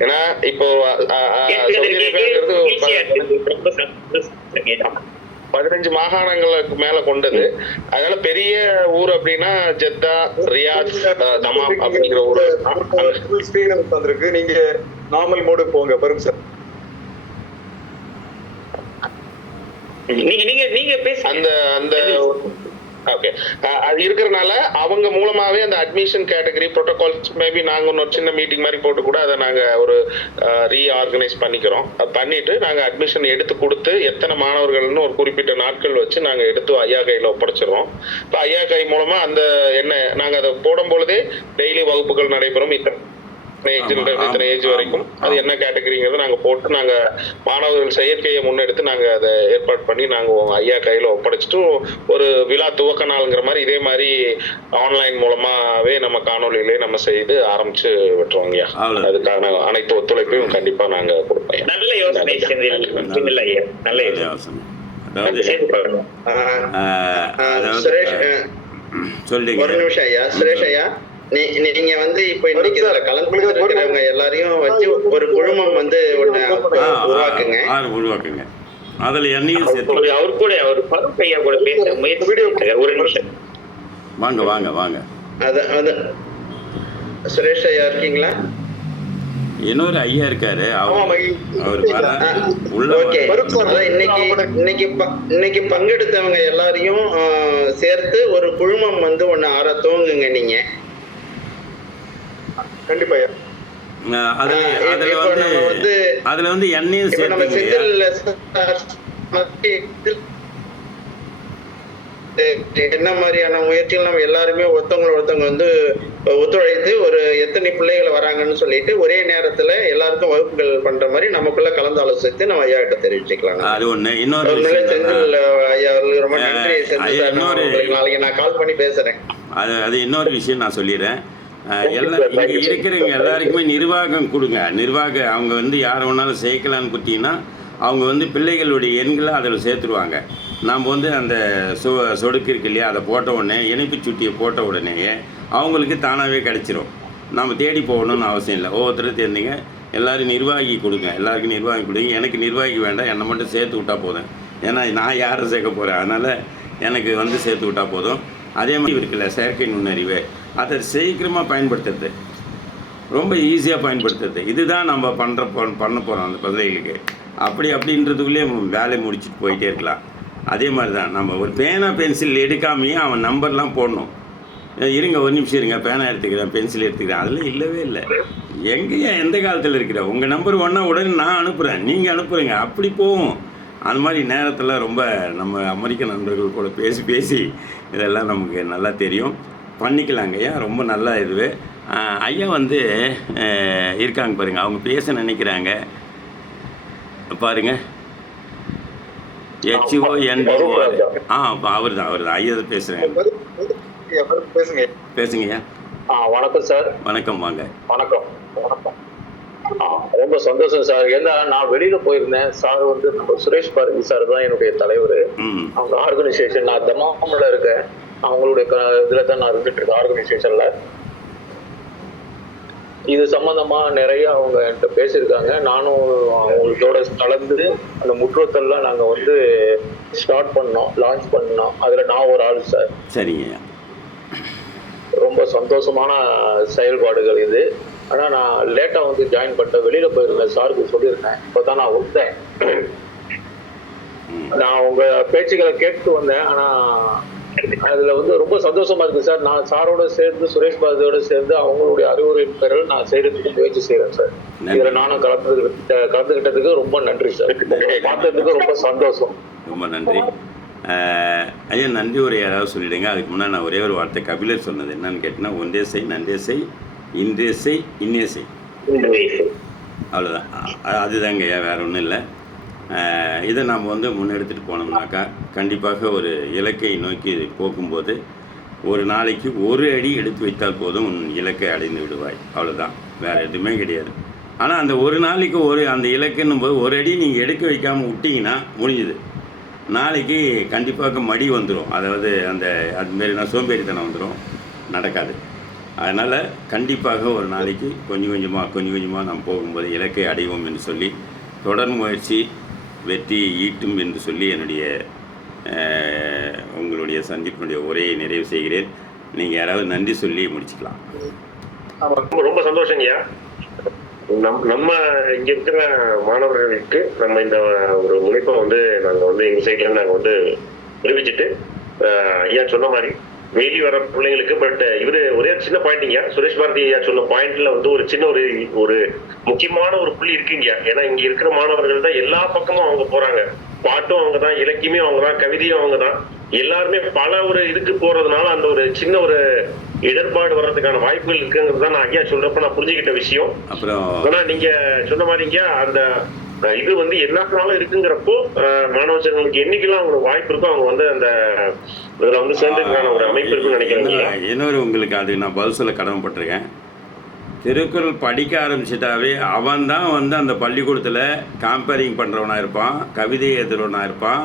ஏன்னா இப்போ 15 மாகாணங்களுக்கு மேல கொண்டது. அதனால பெரிய ஊர் அப்படின்னா ஜெத்தா, ரியாத், தமாம் அப்படிங்கிற ஊர். நீங்க நார்மல் மோடு போங்க பருக் சார். நீங்க பேச அந்த அந்த ஓகே, அது இருக்கிறதுனால அவங்க மூலமாவே அந்த அட்மிஷன் கேட்டகரி ப்ரோட்டோகால்ஸ் மேபி நாங்க ஒரு சின்ன மீட்டிங் மாதிரி போட்டு கூட அதை நாங்க ஒரு ரீஆர்கனைஸ் பண்ணிக்கிறோம். பண்ணிட்டு நாங்க அட்மிஷன் எடுத்து கொடுத்து எத்தனை மாணவர்கள்னு ஒரு குறிப்பிட்ட நாட்கள் வச்சு நாங்க எடுத்து ஐயா கையில ஒப்படைச்சிடுறோம். இப்போ ஐயா கை மூலமா அந்த என்ன நாங்க அதை போடும் பொழுதே டெய்லி வகுப்புகள் நடைபெறும். இத்தனை ஏஜ் வரைக்கும் அது என்ன கேட்டகரிங்கிறத நாங்க போட்டு நாங்க மாணவர்கள் செயற்கையை முன்னெடுத்து நாங்க அதை ஏற்பாடு பண்ணி நாங்க ஐயா கையில ஒப்படைச்சிட்டு ஒரு விழா துவக்க நாளுங்கிற மாதிரி இதே மாதிரி ஆன்லைன் மூலமாவே நம்ம காணொலியிலே நம்ம செய்து ஆரம்பிச்சு விட்டுருவோம் ஐயா. அதுக்கான அனைத்து ஒத்துழைப்பையும் கண்டிப்பா நாங்க கொடுப்போம். நல்ல யோசனை. நல்ல யோசனை. ஒரு நிமிஷம் ஐயா, சுரேஷ் ஐயா, நீங்க வந்து இப்ப இன்னைக்கு இதுல கலந்துக்கிறவங்க எல்லாரையும் வச்சு ஒரு குழுமம் வந்து உருவாக்குங்க. அதுல என்னையும் சேர்த்து அவர் கூட அவர் பருக் ஐயா கூட பேச முயற்சி. ஒரு நிமிஷம் வாங்க வாங்க வாங்க. சுரேஷ் ஐயா இருக்கீங்களா? இன்னொரு ஐயா இருக்காரு, இன்னைக்கு பங்கெடுத்தவங்க எல்லாரையும் சேர்த்து ஒரு குழுமம் வந்து ஒண்ணு துவங்குங்க நீங்க. கண்டிப்பா. அதுல வந்து என்னையும் என்ன மாதிரியான முயற்சிகள் நம்ம எல்லாருமே ஒருத்தவங்க வந்து ஒத்துழைத்து ஒரு எத்தனை பிள்ளைகள் வராங்கன்னு சொல்லிட்டு ஒரே நேரத்துல எல்லாருக்கும் வகுப்புகள் பண்ற மாதிரி நமக்குள்ள கலந்து ஆலோசித்து நம்ம ஐயா கிட்ட தெரிவிச்சுக்கலாம். அது ஒண்ணு. இன்னொரு செந்தில் ஐயா அவர்களுக்கு ரொம்ப நன்றி. நாளைக்கு நான் கால் பண்ணி பேசுறேன். அது இன்னொரு விஷயம் நான் சொல்லிடுறேன். இங்கே இருக்கிறவங்க எல்லாருக்குமே நிர்வாகம் கொடுங்க. அவங்க வந்து யார் வேணாலும் சேர்க்கலான்னு கொடுத்தீங்கன்னா அவங்க வந்து பிள்ளைகளுடைய எண்களை அதில் சேர்த்துருவாங்க. நாம் வந்து அந்த சொடுக்கு இருக்கு இல்லையா, அதை போட்ட உடனே இணைப்பு சுட்டியை போட்ட உடனேயே அவங்களுக்கு தானாகவே கிடச்சிரும். நம்ம தேடி போகணும்னு அவசியம் இல்லை. ஒவ்வொருத்தரும் தேர்ந்தீங்க, எல்லோரும் நிர்வாகி கொடுங்க. எல்லாருக்கும் நிர்வாகி கொடுங்க. எனக்கு நிர்வாகி வேண்டாம், என்னை மட்டும் சேர்த்து விட்டால் போதும். ஏன்னா நான் யாரை சேர்க்க போகிறேன், அதனால் எனக்கு வந்து சேர்த்து விட்டால் போதும். அதே மாதிரி இருக்குல்ல செயற்கை நுண்ணறிவு, அதை சீக்கிரமாக பயன்படுத்துறது, ரொம்ப ஈஸியாக பயன்படுத்துறது. இதுதான் நம்ம பண்ண போகிறோம் அந்த குழந்தைகளுக்கு. அப்படின்றதுக்குள்ளேயே வேலையை முடிச்சுட்டு போயிட்டே இருக்கலாம். அதே மாதிரி தான் நம்ம ஒரு பேனா பென்சில் எடுக்காமையே அவன் நம்பர்லாம் போடணும். இருங்க ஒரு நிமிஷம் இருங்க, பேனா எடுத்துக்கிறேன், பென்சில் எடுத்துக்கிறேன், அதெல்லாம் இல்லவே இல்லை. எங்கேயா எந்த காலத்தில் இருக்கிற உங்கள் நம்பர் ஒன்றா உடனே நான் அனுப்புகிறேன், நீங்கள் அனுப்புகிறீங்க, அப்படி போகும். அந்த மாதிரி நேரத்தில் ரொம்ப நம்ம அமெரிக்க நண்பர்கள் கூட பேசி இதெல்லாம் நமக்கு நல்லா தெரியும், பண்ணிக்கலாங்க ஐயா. ரொம்ப நல்லா இதுவே ஐயா வந்து இருக்காங்க பாருங்கள், அவங்க பேச நினைக்கிறாங்க பாருங்கள். HONDOR அவர் தான் ஐயா பேசுகிறேன். பேசுங்கய்யா. வணக்கம் சார். வணக்கம், வாங்க. வணக்கம். ரொம்ப சந்தோஷம் சார். ஏன்னா நான் வெளியில போயிருந்தேன் சார், வந்து நம்ம சுரேஷ் பாரதி சார் தான் என்னுடைய தலைவர். அவங்க ஆர்கனைசேஷன், நான் தமாம்ல இருக்கேன், அவங்களுடைய இதுல தான் நான் இருந்துட்டு இருக்கேன் ஆர்கனைசேஷன்ல. இது சம்பந்தமா நிறைய அவங்க என்கிட்ட பேசியிருக்காங்க. நானும் அவங்களோட கலந்து அந்த முற்றத்தெல்லாம் நாங்க வந்து ஸ்டார்ட் பண்ணோம், லான்ச் பண்ணோம். அதுல நான் ஒரு ஆள் சார். சரிங்க. ரொம்ப சந்தோஷமான செயல்பாடுகள் இது. ஆனா நான் லேட்டா வந்து ஜாயின் பண்ணிட்டேன், வெளியில போயிருந்தேன், சாருக்கு சொல்லியிருந்தேன். இப்பதான் நான் வந்தேன். நான் உங்க பேச்சுக்களை கேட்டு வந்தேன். ஆனா அதுல வந்து ரொம்ப சந்தோஷமா இருக்கு சார். நான் சாரோட சேர்ந்து சுரேஷ் பாரதியோட சேர்ந்து அவங்களுடைய அறிவுரையின் பேரில் நான் செய்யறதுக்கு முயற்சி செய்யறேன் சார். இதுல நானும் கலந்துகிட்டதுக்கு ரொம்ப நன்றி சார். பார்த்ததுக்கு ரொம்ப சந்தோஷம். ரொம்ப நன்றி. ஐயா, நன்றி ஒரு யாராவது சொல்லிவிடுங்க. அதுக்கு முன்னாடி நான் ஒரே ஒரு வார்த்தை கபிலர் சொன்னது என்னன்னு கேட்டிங்கன்னா, ஒன்றே செய், நன்றே செய், இன்றே செய், இன்னே செய், அவ்வளோதான். அதுதாங்க ஐயா, வேறு ஒன்றும் இல்லை. இதை நாம் வந்து முன்னெடுத்துகிட்டு போனோம்னாக்கா கண்டிப்பாக ஒரு இலக்கை நோக்கி போகும்போது ஒரு நாளைக்கு ஒரு அடி எடுத்து வைத்தால் போதும் உன் இலக்கை அடைந்து விடுவாய். அவ்வளோதான், வேறு எதுவுமே கிடையாது. ஆனால் அந்த ஒரு நாளைக்கு அந்த இலக்குன்னும் போது ஒரு அடி நீங்கள் எடுக்க வைக்காமல் விட்டிங்கன்னா முடிஞ்சுது. நாளைக்கு கண்டிப்பாக மடி வந்துடும், அதாவது அதுமாரினா சோம்பேறித்தனம் வந்துடும், நடக்காது. அதனால் கண்டிப்பாக ஒரு நாளைக்கு கொஞ்சம் கொஞ்சமாக நாம் போகும்போது இலக்கை அடைவோம் என்று சொல்லி, தொடர் முயற்சி வெற்றி ஈட்டும் என்று சொல்லி என்னுடைய உங்களுடைய சந்திப்பினுடைய உரையை நிறைவு செய்கிறேன். நீங்கள் யாராவது நன்றி சொல்லி முடிச்சுக்கலாம். ரொம்ப சந்தோஷங்கய்யா. நம்ம இங்க இருக்கிற மாணவர்களுக்கு நம்ம இந்த ஒரு முனைப்பை வந்து நாங்கள் வந்து எங்கள் சைட்ல நாங்கள் வந்து தெரிவிச்சுட்டு, ஐயா சொன்ன மாதிரி வெளி வர பிள்ளைங்களுக்கு, பட் இவரு ஒரே சின்ன பாயிண்ட்ங்க, சுரேஷ் பாரதி ஐயா சொன்ன பாயிண்ட்ல வந்து ஒரு சின்ன ஒரு முக்கியமான ஒரு புள்ளி இருக்குங்க. ஏன்னா இங்க இருக்கிற மாணவர்கள் தான் எல்லா பக்கமும் அவங்க போறாங்க. பாட்டும் அவங்க தான், இலக்கியமும் அவங்க தான், கவிதையும் அவங்க தான். எல்லாருமே பல ஒரு இதுக்கு போறதுனால அந்த ஒரு சின்ன ஒரு இடர்பாடு வர்றதுக்கான வாய்ப்புகள் இருக்குங்கிறது தான் நான் ஐயா சொல்றப்ப நான் புரிஞ்சுக்கிட்ட விஷயம். ஆனா நீங்க சொன்ன மாதிரிங்க அந்த இது வந்து எல்லாருனாலும் இருக்குங்கிறப்போ மாணவர்களுக்கு என்னைக்கெல்லாம் அவங்களுக்கு வாய்ப்பு இருக்கோ அவங்க வந்து அந்த இதுல வந்து சேர்ந்துக்கான ஒரு அமைப்பு இருக்குன்னு நினைக்கிறேன். இன்னொரு உங்களுக்கு அது நான் பதில் சொல்ல கடமைப்பட்டிருக்கேன். திருக்குறள் படிக்க ஆரம்பிச்சிட்டாவே அவன் தான் வந்து அந்த பள்ளிக்கூடத்தில் காம்பேரிங் பண்ணுறவனா இருப்பான், கவிதை எழுதுறவனா இருப்பான்,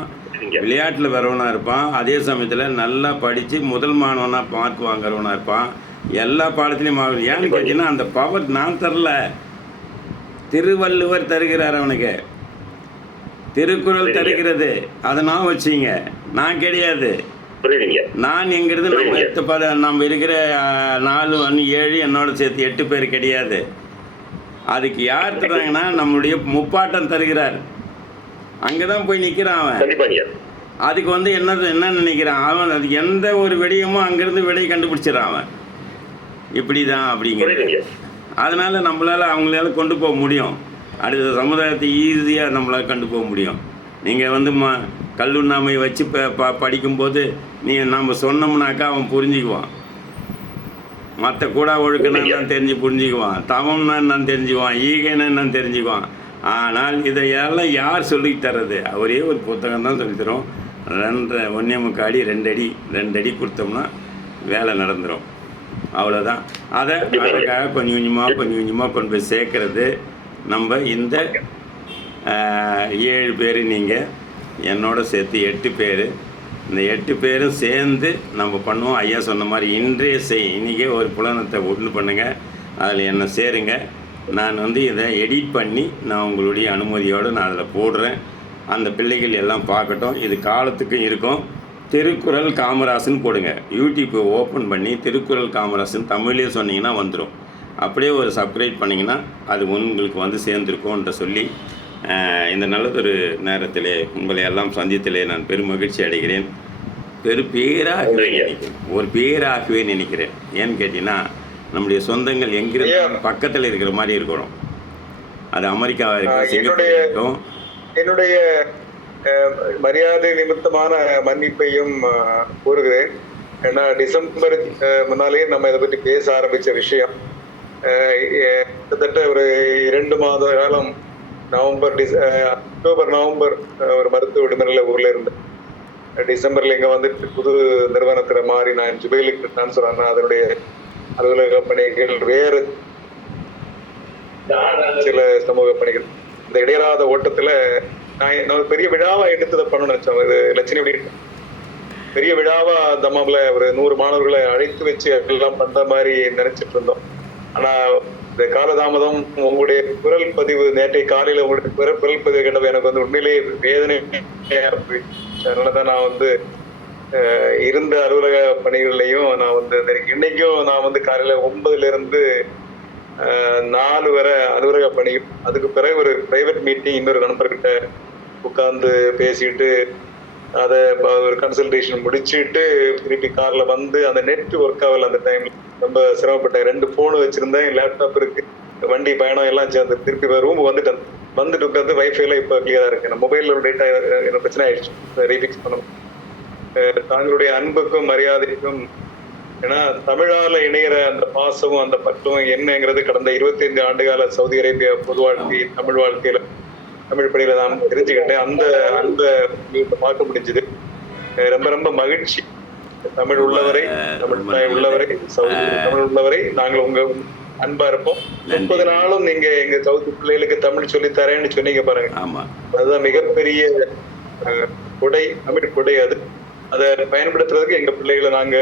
விளையாட்டில் வரவனா இருப்பான், அதே சமயத்தில் நல்லா படித்து முதல் மாணவனாக மார்க் வாங்குறவனா இருப்பான், எல்லா பாடத்துலையும் ஏன்னு கேட்டீங்கன்னா அந்த பவர் நான் தரல, திருவள்ளுவர் தருகிறார் அவனுக்கு, திருக்குறள் தருகிறது. அதை நான் வச்சிங்க, நான் கிடையாது. நான் எங்கிறது நம்ம இருக்கிற 4 7 என்னோட சேர்த்து 8 பேர் கிடையாது. அதுக்கு யார் தர்றாங்கன்னா நம்மளுடைய முப்பாட்டம் தருகிறார். அங்கதான் போய் நிக்கிறான் அவன். அதுக்கு வந்து என்ன நினைக்கிறான் அவன், அதுக்கு எந்த ஒரு விடயமும் அங்கிருந்து விடையை கண்டுபிடிச்சிடறான் அவன். இப்படிதான் அப்படிங்கிறது. அதனால நம்மளால அவங்களால கொண்டு போக முடியும், அடுத்த சமுதாயத்தை ஈஸியாக நம்மளால் கொண்டு போக முடியும். நீங்கள் வந்து கல்லுண்ணாமை வச்சு படிக்கும்போது நம்ம சொன்னோம்னாக்கா அவன் புரிஞ்சுக்குவான். மற்ற கூட ஒழுக்கம்னா என்னன்னு தெரிஞ்சு புரிஞ்சுக்குவான், தவம்னா என்னன்னு தெரிஞ்சுக்குவான், ஈகைன்னா என்னன்னு தெரிஞ்சுக்குவான். ஆனால் இதையெல்லாம் யார் சொல்லி தர்றது? அவரே ஒரு புத்தகம் தான் சொல்லித்தரும். 1.25 அடி 2 அடி கொடுத்தோம்னா வேலை நடந்துடும். அவ்வளோதான். அதுக்காக கொஞ்சம் கொஞ்சமாக கொண்டு போய் சேர்க்கறது. நம்ம இந்த 7 பேர், நீங்கள் என்னோட சேர்த்து 8 பேர், இந்த 8 பேரும் சேர்ந்து நம்ம பண்ணுவோம். ஐயா சொன்ன மாதிரி இன்றைய இன்றைக்கே ஒரு புலனத்தை ஒன்று பண்ணுங்கள், அதில் என்ன சேருங்க. நான் வந்து இதை எடிட் பண்ணி நான் உங்களுடைய அனுமதியோடு நான் அதில் போடுறேன். அந்த பிள்ளைகள் எல்லாம் பார்க்கட்டும். இது காலத்துக்கும் இருக்கும். திருக்குறள் காமராசன் போடுங்க, யூடியூப்பை ஓப்பன் பண்ணி திருக்குறள் காமராசன் தமிழ்லேயே சொன்னீங்கன்னா வந்துடும். அப்படியே ஒரு சப்ஸ்கிரைப் பண்ணிங்கன்னா அது உங்களுக்கு வந்து சேர்ந்துருக்கோன்ற சொல்லி இந்த நல்லதொரு நேரத்திலே உங்களை எல்லாம் சந்தித்திலே நான் பெரும் மகிழ்ச்சி அடைகிறேன். ஒரு பேராகவே நினைக்கிறேன். ஏன்னு கேட்டிங்கன்னா நம்முடைய சொந்தங்கள் எங்கிருந்து பக்கத்தில் இருக்கிற மாதிரி இருக்கிறோம். அது அமெரிக்காவாக இருக்கும், சிங்கப்பூர் இருக்கும். என்னுடைய மரியாதை நிமித்தமான மன்னிப்பையும் கூறுகிறேன். ஏன்னா டிசம்பர் முன்னாலே நம்ம இதை பற்றி பேச ஆரம்பித்த விஷயம். கிட்டத்தட்ட ஒரு 2 மாத காலம் அக்டோபர் நவம்பர் ஒரு மருத்துவ விடுமுறையில் ஊரில் இருந்தேன். டிசம்பரில் இங்கே வந்துட்டு புது நிறுவனத்தில் மாறி நான் ஜுபைலுக்கு ட்ரான்ஸ்ஃபர் ஆனால் அதனுடைய அலுவலக பணிகள் வேறு சில சமூக பணிகள், இந்த இடையராத ஓட்டத்தில் நான் ஒரு பெரிய விழாவா எடுத்ததை பண்ணணும்னு நினைச்சோம். இது லட்சணி பெரிய விழாவா தம்மாவில் ஒரு 100 மாணவர்களை அழைத்து வச்சு எல்லாம் பண்ற மாதிரி நினைச்சிட்டு இருந்தோம். ஆனா இந்த காலதாமதம் உங்களுடைய குரல் பதிவு நேற்றைய காலையில உங்களுடைய குரல் பதிவு கேட்டப்ப எனக்கு வந்து உண்மையிலேயே வேதனையா போயிடுச்சு. அதனாலதான் நான் வந்து இருந்த அலுவலக பணிகள்லையும் நான் வந்து இன்னைக்கும் நான் வந்து காலையில 9 இருந்து 4 வரை அலுவலக பணி, அதுக்கு பிறகு ஒரு பிரைவேட் மீட்டிங் இன்னொரு நண்பர்கிட்ட உட்கார்ந்து பேசிட்டு அதை ஒரு கன்சல்டேஷன் முடிச்சுட்டு திருப்பி கார்ல வந்து அந்த நெட் ஒர்க் ஆகல. அந்த டைம்ல ரொம்ப சிரமப்பட்டேன். 2 போன் வச்சிருந்தேன், லேப்டாப் இருக்கு, வண்டி பயணம் எல்லாம் சேர்ந்து திருப்பி ரூம் வந்துட்டு உட்காந்து வைஃபைல இப்ப கிளியரா இருக்கு. மொபைல்ல டேட்டா என்ன பிரச்சனை ஆயிடுச்சு, ரீபிக்ஸ் பண்ணணும். தாங்களுடைய அன்புக்கும் மரியாதைக்கும், ஏன்னா தமிழால இணைகிற அந்த பாசமும் அந்த பற்றும் என்னங்கிறது கடந்த 25 ஆண்டுகால சவுதி அரேபியா பொது வாழ்க்கை தமிழ் வாழ்க்கையில தமிழ் பணியில நான் தெரிஞ்சுக்கிட்டேன். அந்த அன்பை பார்க்க முடிஞ்சது. ரொம்ப ரொம்ப மகிழ்ச்சி. தமிழ் உள்ளவரை, தமிழ் தாய் உள்ளவரை, சவுதி தமிழ் உள்ளவரை நாங்கள் உங்க அன்பா இருப்போம். 30 நாளும் நீங்க எங்க சவுதி பிள்ளைகளுக்கு தமிழ் சொல்லி தரேன்னு சொன்னீங்க பாருங்க. அதுதான் மிகப்பெரிய கொடை, தமிழ் கொடை. அதை பயன்படுத்துறதுக்கு எங்க பிள்ளைகளை நாங்க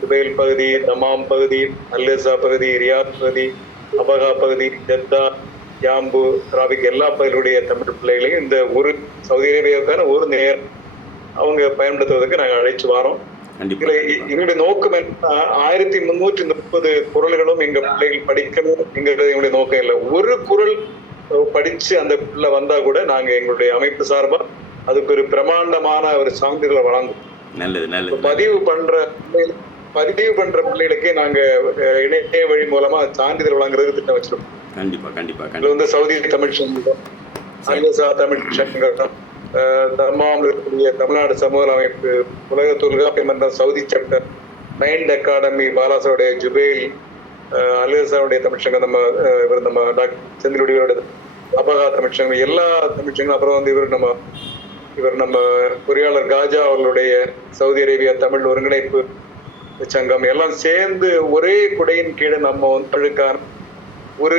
துபைல் பகுதி, தமாம் பகுதி, அல்லேசா பகுதி, ரியாத் பகுதி, அபகா பகுதி, ஜெத்தா, யாம்பு, டிராபிக் எல்லா பகுதியுடைய தமிழ் பிள்ளைகளையும் இந்த ஒரு சவுதி அரேபியாவுக்கான ஒரு நேரம் அவங்க பயன்படுத்துவதற்கு நாங்கள் அழைச்சு வரோம். எங்களுடைய நோக்கம் என்னன்னா 1330 குறள்களும் எங்க பிள்ளைகள் படிக்கணும் எங்கிறது எங்களுடைய நோக்கம் இல்லை. ஒரு குறள் படிச்சு அந்த பிள்ளை வந்தா கூட நாங்க எங்களுடைய அமைப்பு சார்பா அதுக்கு ஒரு பிரமாண்டமான ஒரு சான்றிதழை வழங்கும். பதிவு பண்ற பிள்ளைகளுக்கே நாங்க இணைய வழி மூலமா சான்றிதழ் வழங்குறதுக்கு திட்டம் வச்சிருக்கோம். இதுல வந்து சவுதி தமிழ் சங்கம், அல்லேசா தமிழ் சங்கம், தர்மாம் இருக்கக்கூடிய தமிழ்நாடு சமூக அமைப்பு, உலக தொல்காப்பிய மன்றம், சவுதி சட்டம், மைண்ட் அகாடமி, பாலாசாவுடைய ஜுபேல், அல்லேசாவுடைய தமிழ் சங்கம், நம்ம டாக்டர் செந்திலுடைய அபகா தமிழ் சங்கம், எல்லா தமிழ் சங்கம். அப்புறம் வந்து இவர் நம்ம பொறியாளர் காஜா அவர்களுடைய சவுதி அரேபியா தமிழ் ஒருங்கிணைப்பு சங்கம் எல்லாம் சேர்ந்து ஒரே குடையின் கீழே நம்ம வந்து தமிழுக்கான ஒரு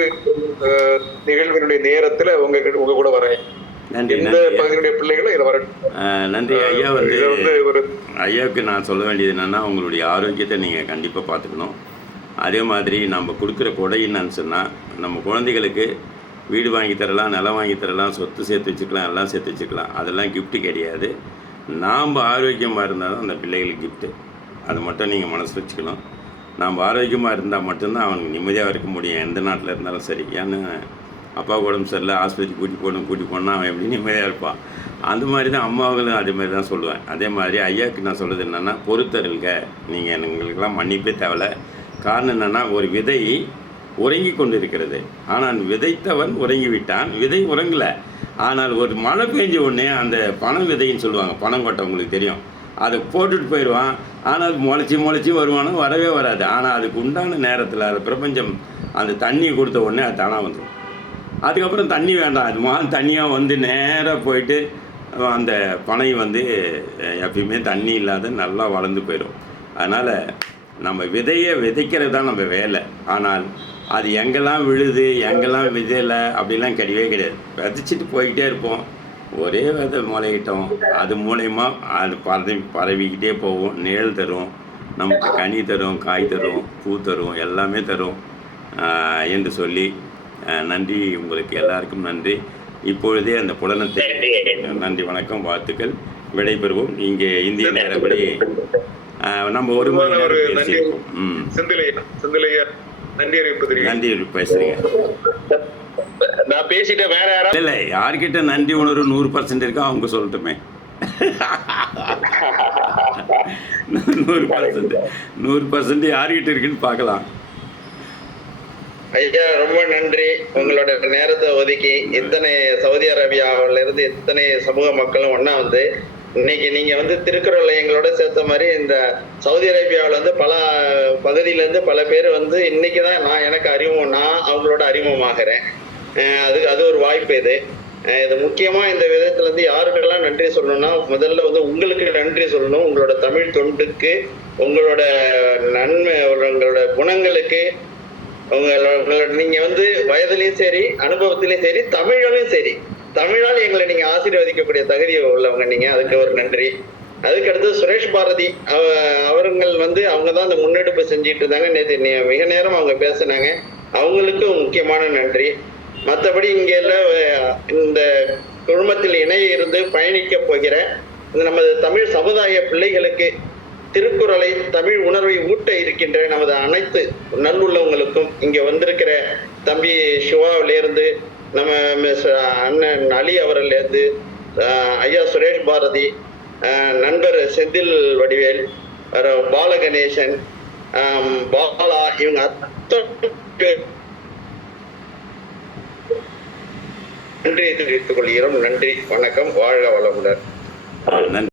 நிகழ்வினுடைய நேரத்துல உங்க கூட வரேன். நன்றி. ஐயா. வந்து ஐயாவுக்கு நான் சொல்ல வேண்டியது என்னன்னா, உங்களுடைய ஆரோக்கியத்தை நீங்கள் கண்டிப்பாக பார்த்துக்கணும். அதே மாதிரி நம்ம கொடுக்குற கொடை என்னன்னு சொன்னால், நம்ம குழந்தைகளுக்கு வீடு வாங்கி தரலாம், நிலம் வாங்கி தரலாம், சொத்து சேர்த்து வச்சுக்கலாம், எல்லாம் சேர்த்து வச்சுக்கலாம். அதெல்லாம் கிஃப்ட்டு கிடையாது. நாம் ஆரோக்கியமாக இருந்தால் தான் அந்த பிள்ளைகளுக்கு கிஃப்ட்டு. அதை மட்டும் நீங்கள் மனசில் வச்சுக்கணும். நாம் ஆரோக்கியமாக இருந்தால் மட்டும்தான் அவனுக்கு நிம்மதியாக இருக்க முடியும், எந்த நாட்டில் இருந்தாலும் சரி. ஏன்னா அப்பா உடம்பு சரியில்லை, ஆஸ்பத்திரி கூட்டி போனால் அவன் எப்படி நிம்மதியாக இருப்பான். அந்த மாதிரி தான் அம்மாவுங்களும் அதே மாதிரி தான் சொல்லுவேன். அதே மாதிரி ஐயாவுக்கு நான் சொல்கிறது என்னென்னா, பொறுத்தருங்க, நீங்கள் எங்களுக்கெல்லாம் மன்னிப்பே தேவை. காரணம் என்னென்னா, ஒரு விதை உறங்கி கொண்டு இருக்கிறது, ஆனால் விதைத்தவன் உறங்கி விட்டான், விதை உறங்கலை. ஆனால் ஒரு மழை பெஞ்ச உடனே அந்த பணம் விதைன்னு சொல்லுவாங்க, பணம் கொட்டை உங்களுக்கு தெரியும், அதை போட்டுட்டு போயிடுவான். ஆனால் முளைச்சி வருவானோ வரவே வராது. ஆனால் அதுக்கு உண்டான நேரத்தில் அது பிரபஞ்சம் அந்த தண்ணியை கொடுத்த உடனே அது தானாக வந்துடும். அதுக்கப்புறம் தண்ணி வேண்டாம், அது தண்ணியாக வந்து நேராக போயிட்டு அந்த பனை வந்து எப்பயுமே தண்ணி இல்லாத நல்லா வளர்ந்து போயிடும். அதனால் நம்ம விதையை விதைக்கிறது தான் நம்ம வேலை. ஆனால் அது எங்கெல்லாம் விழுது, எங்கெல்லாம் விதையலை அப்படிலாம் கிடையவே கிடையாது. விதைச்சிட்டு போய்கிட்டே இருப்போம். ஒரே விதை முளையிட்டோம், அது மூலயமா அது பரவிக்கிட்டே போகும், நிழல் தரும், நமக்கு கனி தரும், காய் தரும், பூ தரும், எல்லாமே தரும் என்று சொல்லி நன்றி. உங்களுக்கு எல்லாருக்கும் நன்றி. இப்பொழுதே அந்த புலனத்தை நன்றி, வணக்கம், வாழ்த்துக்கள். விடைபெறுவோம். இங்கே இந்திய நேரப்படி நம்ம ஒரு மணி நேரம் பேசியிருக்கோம். நன்றி பேசுறீங்க. நான் பேசிட்டேன். வேற யாராவது இல்லை, யார்கிட்ட நன்றி உணர்வு 100% இருக்கா அவங்க சொல்லட்டுமே. 100% யார்கிட்ட இருக்குன்னு பார்க்கலாம். ஐயா ரொம்ப நன்றி. உங்களோட நேரத்தை ஒதுக்கி இத்தனை சவுதி அரேபியாவில இருந்து இத்தனை சமூக மக்களும் ஒன்னா வந்து இன்னைக்கு நீங்க வந்து திருக்குறளை எங்களோட சேர்த்த மாதிரி இந்த சவுதி அரேபியாவில் வந்து பல பகுதியிலேருந்து பல பேர் வந்து இன்னைக்கு தான் நான் அவங்களோட அறிமுகமாகிறேன். அது ஒரு வாய்ப்பு. இது முக்கியமா இந்த விதத்துல இருந்து யாருக்கெல்லாம் நன்றி சொல்லணும்னா, முதல்ல வந்து உங்களுக்கு நன்றி சொல்லணும். உங்களோட தமிழ் தொண்டுக்கு, உங்களோட நன்மை, உங்களோட குணங்களுக்கு, உங்களோட நீங்க வந்து வயதுலயும் சரி, அனுபவத்திலையும் சரி, தமிழாலும் சரி, தமிழால் எங்களை நீங்க ஆசீர்வதிக்கக்கூடிய தகுதி உள்ளவங்க நீங்க. அதுக்கு ஒரு நன்றி. அதுக்கடுத்து சுரேஷ் பாரதி அவர்கள் வந்து அவங்க தான் அந்த முன்னெடுப்பு செஞ்சிட்டு இருந்தாங்க. நேற்று மிக நேரம் அவங்க பேசினாங்க, அவங்களுக்கும் முக்கியமான நன்றி. மற்றபடி இங்கே இந்த குழுமத்தில் இணைய இருந்து பயணிக்க போகிற நமது தமிழ் சமுதாய பிள்ளைகளுக்கு திருக்குறளை தமிழ் உணர்வை ஊட்ட இருக்கின்ற நமது அனைத்து நல்லுள்ளவங்களுக்கும் இங்கே வந்திருக்கிற தம்பி சிவாவிலேருந்து நம்ம அண்ணன் அலி அவர்லேருந்து ஐயா சுரேஷ் பாரதி, நண்பர் செந்தில் வடிவேல், பாலகணேசன், பாலா, இவங்க நன்றி தெரிவித்துக் கொள்கிறோம். நன்றி, வணக்கம், வாழ்க வளமுடன். நன்றி.